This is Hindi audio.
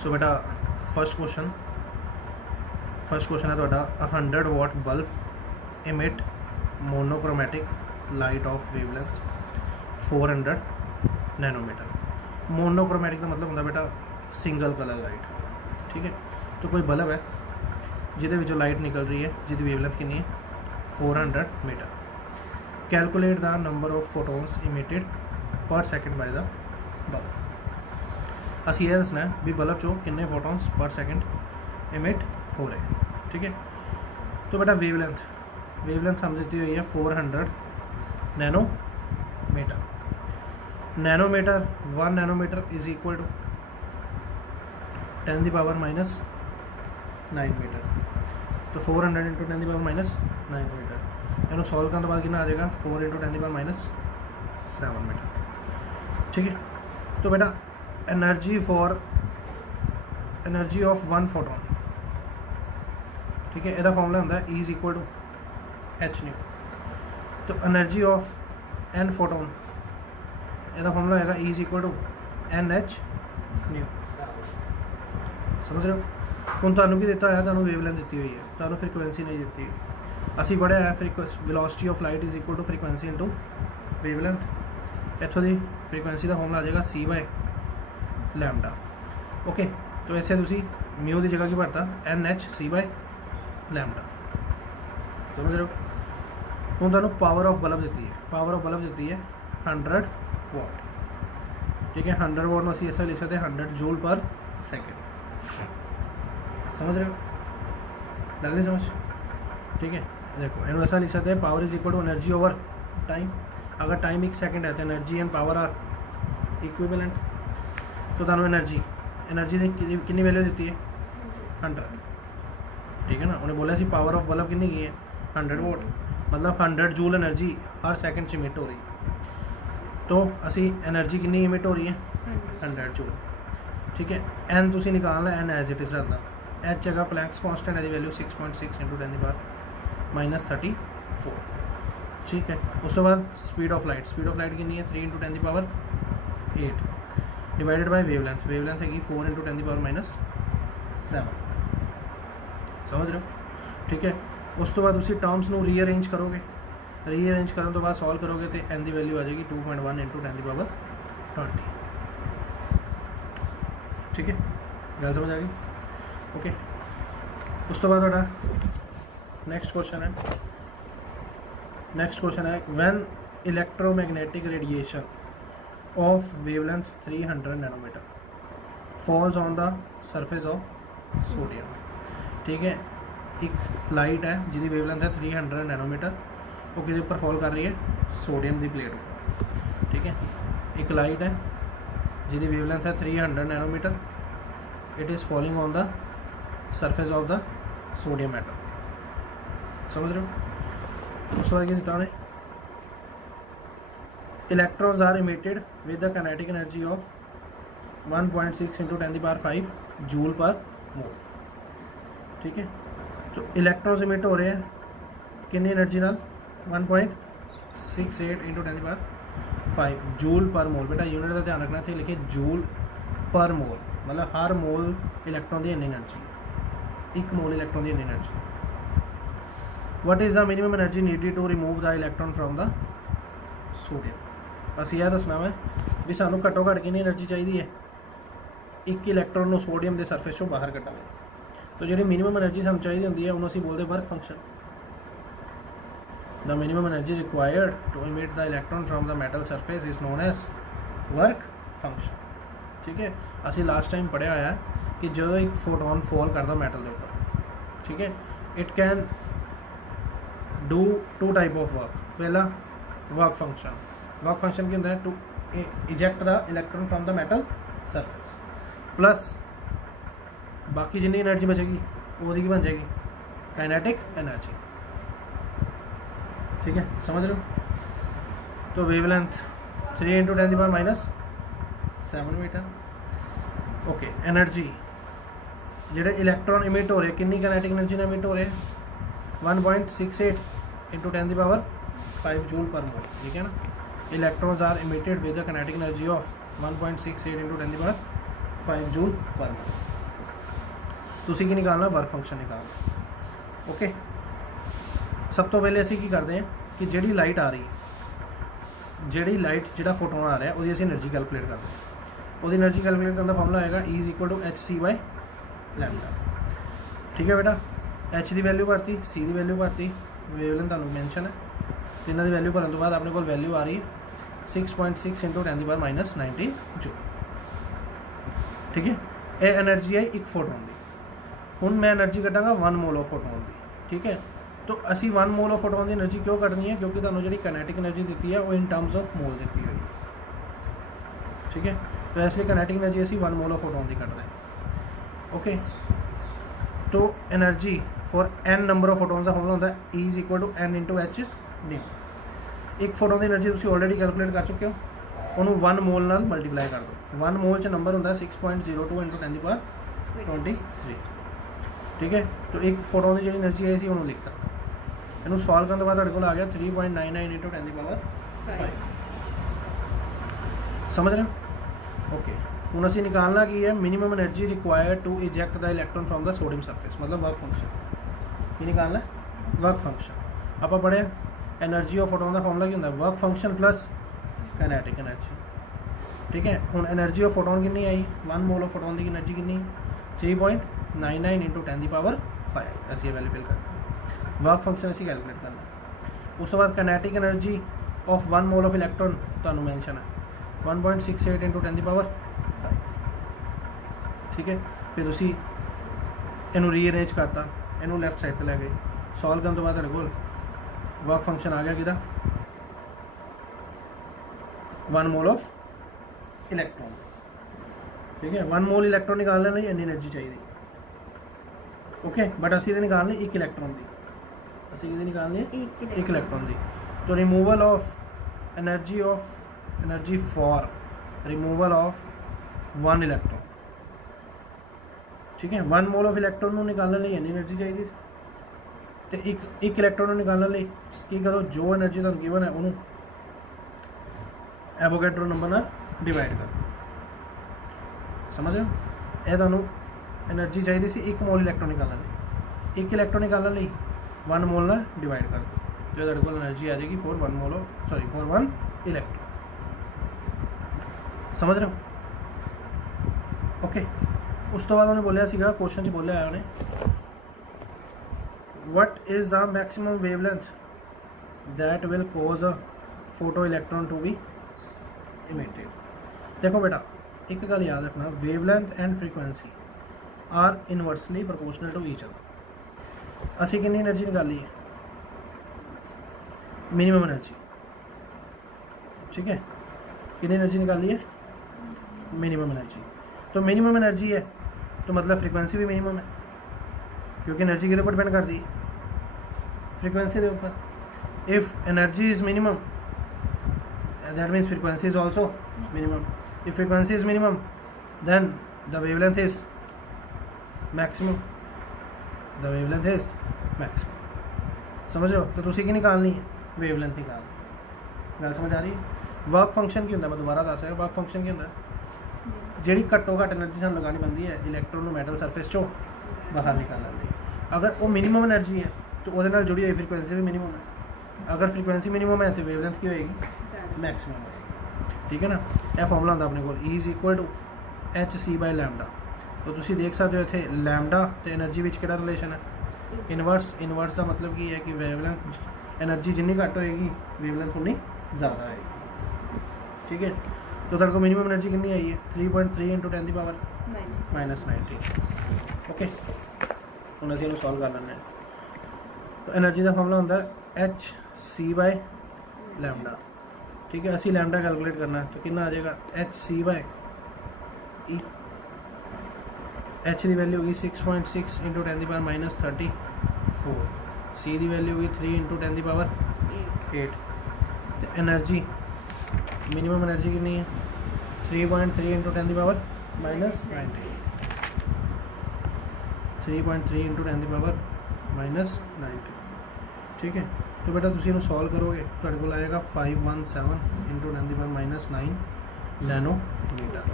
सो बेटा फर्स्ट क्वेश्चन है ਤੁਹਾਡਾ 100 watt bulb emit monochromatic light of wavelength 400 nanometre. Monochromatic का मतलब होंगे बेटा सिंगल कलर लाइट, ठीक है। तो कोई बल्ब है जिहदे विचों लाइट निकल रही है जिहदी वेवलेंथ कितनी है 400 metre. Calculate the number of photons emitted per second by the bulb. असीं ये दसना है भी बल्ब चो कितने फोटोन्स पर सेकेंड इमिट हो रहे हैं, ठीक है। तो बेटा वेवलेंथ हम दी हुई है 400 nanometre. Nanometre 1 nanometre is equal to 10 the power minus 9 metre. तो 400 into 10 the power minus 9 metre इनू सॉल्व करने बाद कितना आ जाएगा 4 into 10 the power minus 7 metre, ठीक है। तो बेटा एनर्जी ऑफ 1 फोटोन, ठीक है, यदा फॉर्मूला होंगे E is equal to H nu. तो एनर्जी ऑफ N फोटोन यदा फॉर्मूला होगा E is equal to NH nu. समझ रहे हो। हम तुहानू की दिता है, तुहानू वेवलेंथ दी हुई है, तुहानू फ्रीक्वेंसी नहीं दी हुई। असी पढ़िया है velocity of light is equal to frequency into wavelength. इतों की फ्रीक्वेंसी का फॉर्मूला आ जाएगा C बाय लैम्डा। ओके, तो ऐसे तुसी म्यू की जगह की भरता NH C बाय लैम्डा। समझ रहे हो। हम तुहानू पावर ऑफ बल्ब दी है 100 वाट, ठीक है। 100 वाट में असीं ऐसा लिख सकते हैं 100 जूल पर सेकेंड। समझ रहे हो, लग रही समझ, ठीक है। देखो इन्हों ऐसा लिख सकते हैं power is equal to energy over time. अगर टाइम 1 सेकेंड है तो energy and power are equivalent. तो तुहानू एनर्जी कितनी वैल्यू दी है 100, ठीक है ना। उन्हें बोला सी पावर ऑफ बल्ब कितनी की है 100 वाट, मतलब 100 जूल एनर्जी हर सेकेंड इमिट हो रही है। तो असी एनर्जी कितनी इमिट हो रही है 100 जूल, ठीक है। एन तुसी निकालना एन एज इट इज़ रखना। एच जगह प्लैंक्स कांस्टेंट है value 6.6 into 10 the power minus 34, ठीक है। उस तो बाद स्पीड ऑफ लाइट कितनी है 3 into 10 the power 8 divided by wavelength हैगी 4 इंटू 10 दी पावर माइनस 7। समझ रहे हो, ठीक है। उस तो बाद उसी टर्म्स में रीअरेंज करने तो बाद सॉल्व करोगे तो एन की वैल्यू आ जाएगी 2.1 इंटू 10 दी पावर 20, ठीक है। गल समझ आ गई। ओके, उस तो बाद थोड़ा नेक्स्ट क्वेश्चन है when electromagnetic radiation of wavelength 300 nanometre falls on the surface of sodium, ठीक है। एक लाइट है जिसकी वेवलेंथ है 300 नैनोमीटर, वो किसके ऊपर फॉल कर रही है सोडियम की प्लेट ऊपर, ठीक है। एक लाइट है जिसकी वेवलेंथ है 300 nanometre, it is falling on the surface of the sodium atom. समझ रहे हो। उस बार दिता है electrons are emitted with the kinetic energy of 1.6 into 10 the power 5 joule per mole, ठीक है। तो इलेक्ट्रॉन्स इमिट हो रहे हैं कितनी एनर्जी नाल 1.68 into 10 the power 5 joule per मोल। बेटा यूनिट का ध्यान रखना, चाहिए लिखे जूल पर मोल, मतलब हर मोल इलेक्ट्रॉन की इन्नी एनर्जी, एक मोल इलेक्ट्रॉन की इन्नी energy. What is the minimum energy needed to remove the electron from the sodium. असीं यह दसना है भी सानू घट्टो घट्ट कितनी एनर्जी चाहिए है एक इलेक्ट्रॉन को सोडियम के सरफेस चों बाहर कढ़ाने। तो जी मिनिमम एनर्जी सानू चाहिए होंगी है उन्होंने असीं बोलते work function. The minimum energy required to emit the electron from the metal surface is known as work function, ठीक है। असीं लास्ट टाइम पढ़िया होया कि जो एक फोटोन फॉल करता मेटल के ऊपर, ठीक है, it can do 2 type of work. पहला वर्क फंक्शन की होंदा है to eject the electron from the metal surface, plus बाकी जितनी एनर्जी बचेगी वो की बन जाएगी काइनेटिक एनर्जी, ठीक है। समझ रहे हो। तो wavelength 3 into 10 the power minus 7 metre. Okay, energy जोड़े इलेक्ट्रॉन इमिट हो रहे कितनी काइनेटिक एनर्जी ने इमिट हो रहे 1.68 into 10 the power 5 joule per mole, ठीक है ना। Electrons are emitted with the kinetic energy of 1.68 into 10 the power 5 joule per minute. तुसी की निकालना वर्क फंक्शन निकालना। ओके, सब तो पहले असी की करते हैं कि जिहड़ी लाइट आ रही है, जिहड़ी लाइट जिहड़ा फोटोन आ रहा है उसकी असी एनर्जी कैलकुलेट करते हैं। उसकी एनर्जी कैलकुलेट करने का फॉर्मूला आएगा E is equal to HC by lambda. ठीक है बेटा, H की वैल्यू भरती, C की वैल्यू भरती, वेवलेंथ तुहानूं मैंशन है, इन्हां दी वैल्यू भरन तो बाद अपने कोल वैल्यू आ रही है 6.6 × 10⁻⁻19 जूल। ठीक है, ये एनर्जी है एक फोटोन की। हुण मैं एनर्जी कटांगा 1 मोल ऑफ फोटोन की। ठीक है, तो असी 1 मोल ऑफ फोटोन की एनर्जी क्यों कटनी है, क्योंकि तुहानूं जिहड़ी काइनेटिक एनर्जी दी है वो इन टर्म्स ऑफ मोल दी हुई है। ठीक है, तो इसलिए काइनेटिक एनर्जी असी 1 मोल ऑफ फोटोन की कट रहे हैं। ओके, तो energy for n number of photons का फॉर्मूला होता है E is equal to n × H nu. एक फोटोन की एनर्जी तुसीं ऑलरेडी कैलकुलेट कर चुके हो, उन्होंने 1 मोल नाल मल्टीप्लाई कर दो। 1 मोल च नंबर होता है 6.02 × 10⁻23। ठीक है, तो एक फोटोन की जी एनर्जी है इसी उन्होंने लिखता, इनू सॉल्व करने के बाद तुहाडे कोल आ गया 3.99 × 10⁻5। समझ रहे हो? ओके, हुण असीं निकालना की है minimum energy required to eject the electron from the sodium surface, मतलब वर्क फंक्शन। की निकालना है वर्क फंक्शन। आप पढ़े एनर्जी ऑफ फोटोन का फॉर्मूला की होंदा है work function plus kinetic energy. ठीक है, हुण एनर्जी ऑफ फोटोन कितनी आई, 1 मोल ऑफ फोटोन की एनर्जी कितनी, 3.99 × 10⁻5 ऐसी वैल्यू फिल करते हैं। वर्क फंक्शन असी कैलकुलेट करना। उस बाद kinetic energy of 1 mole of electron तुहानूं मैंशन है 1.68 × 10⁻5। ठीक है, फिर उसी इनू रीअरेंज करता, इनू लैफ्ट साइड पर लै गए, सॉल्व करने तो बाद तुहाडे कोल वर्क फंक्शन आ गया किदा 1 मोल ऑफ इलैक्ट्रॉन। ठीक है, 1 मोल इलैक्ट्रॉन निकालने लई इन्नी एनर्जी चाहिए। ओके, बट असी तो निकालनी एक इलैक्ट्रॉन की, असी किहदी निकालनी है एक इलैक्ट्रॉन की। तो removal of energy for removal of 1 electron. ठीक है, 1 मोल ऑफ इलैक्ट्रॉन को निकालने लई इन्नी एनर्जी चाहिए, तो एक इलैक्ट्रॉन को निकालने लई की करो, जो एनर्जी तुहानूं गिवन है उन्होंने एवोगैड्रो नंबर नाल डिवाइड कर। समझ रहे हो? यह तुहानूं एनर्जी चाहिए सी 1 मोल इलैक्ट्रॉन निकालने लई, 1 इलैक्ट्रॉन निकालने लई 1 मोल नाल डिवाइड कर दो, तो तुहाडे कोल एनर्जी आ जाएगी फॉर 1 इलैक्ट्रॉन। समझ रहे हो? ओके, उस तो बाद उन्हें बोलिया सीगा क्वेश्चन च बोलिया उन्हें what is the maximum wavelength that will cause a photo electron to be emitted. देखो बेटा, एक गल याद रखना, wavelength and frequency are inversely proportional to each other. असी कितनी एनर्जी निकाली है, मिनिमम एनर्जी। ठीक है, कितनी एनर्जी निकाली है, मिनिमम एनर्जी। तो मिनिमम एनर्जी है तो मतलब फ्रीक्वेंसी भी मिनिमम है, क्योंकि एनर्जी किहदे पर डिपेंड करती है, फ्रीक्वेंसी के ऊपर। If energy is minimum that means frequency is also minimum. If frequency is minimum, then the wavelength is maximum. The wavelength is maximum. समझ रहे हो? तो तुसी की निकालनी है वेवलेंथ निकाल। गल समझ आ रही है? वर्क फंक्शन की होंदा, मैं दोबारा दस रहा, वर्क फंक्शन की होंदा जिहड़ी घट्टो घट्ट एनर्जी सानूं लगानी पैंदी है इलैक्ट्रॉन नूं मैटल सरफेस चों बाहर निकालने लई। अगर वो मिनिमम एनर्जी है तो उहदे नाल जुड़ी हुई फ्रीक्वेंसी भी मिनिमम है। अगर फ्रीक्वेंसी मिनिमम है तो वेवलेंथ की होएगी, मैक्सिमम होएगी। ठीक है ना, यह फॉर्मूला होंदा अपने कोल E is equal to HC by lambda. तो तुसी देख सकते हो इत्थे लैम्डा ते एनर्जी विच किहड़ा रिलेशन है, इनवर्स का मतलब की है कि वेवलेंथ एनर्जी जिन्नी घट होएगी वेवलेंथ उन्नी ज़्यादा आएगी। ठीक है, तो तुहाडे को मिनिमम एनर्जी कितनी आई है 3.3 × 10⁻⁻19। ओके, हुण असीं इहनूं सॉल्व कर लैंदे हां। तो एनर्जी का फॉर्मूला होंदा HC बाय लैम्डा। ठीक है, असी लैम्डा कैलकुलेट करना है तो कितना आ जाएगा HC बाय E। H की वैल्यू होगी 6.6 × 10⁻⁻34। C की वैल्यू होगी 3 × 10⁸। तो एनर्जी मिनिमम एनर्जी कितनी है 3.3 × 10⁻⁻19। 3.3 × 10⁻⁻19। ठीक है, तो बेटा तुसी इहनूं सॉल्व करोगे तुहाडे कोल आएगा 517 × 10⁻⁻9 नैनोमीटर।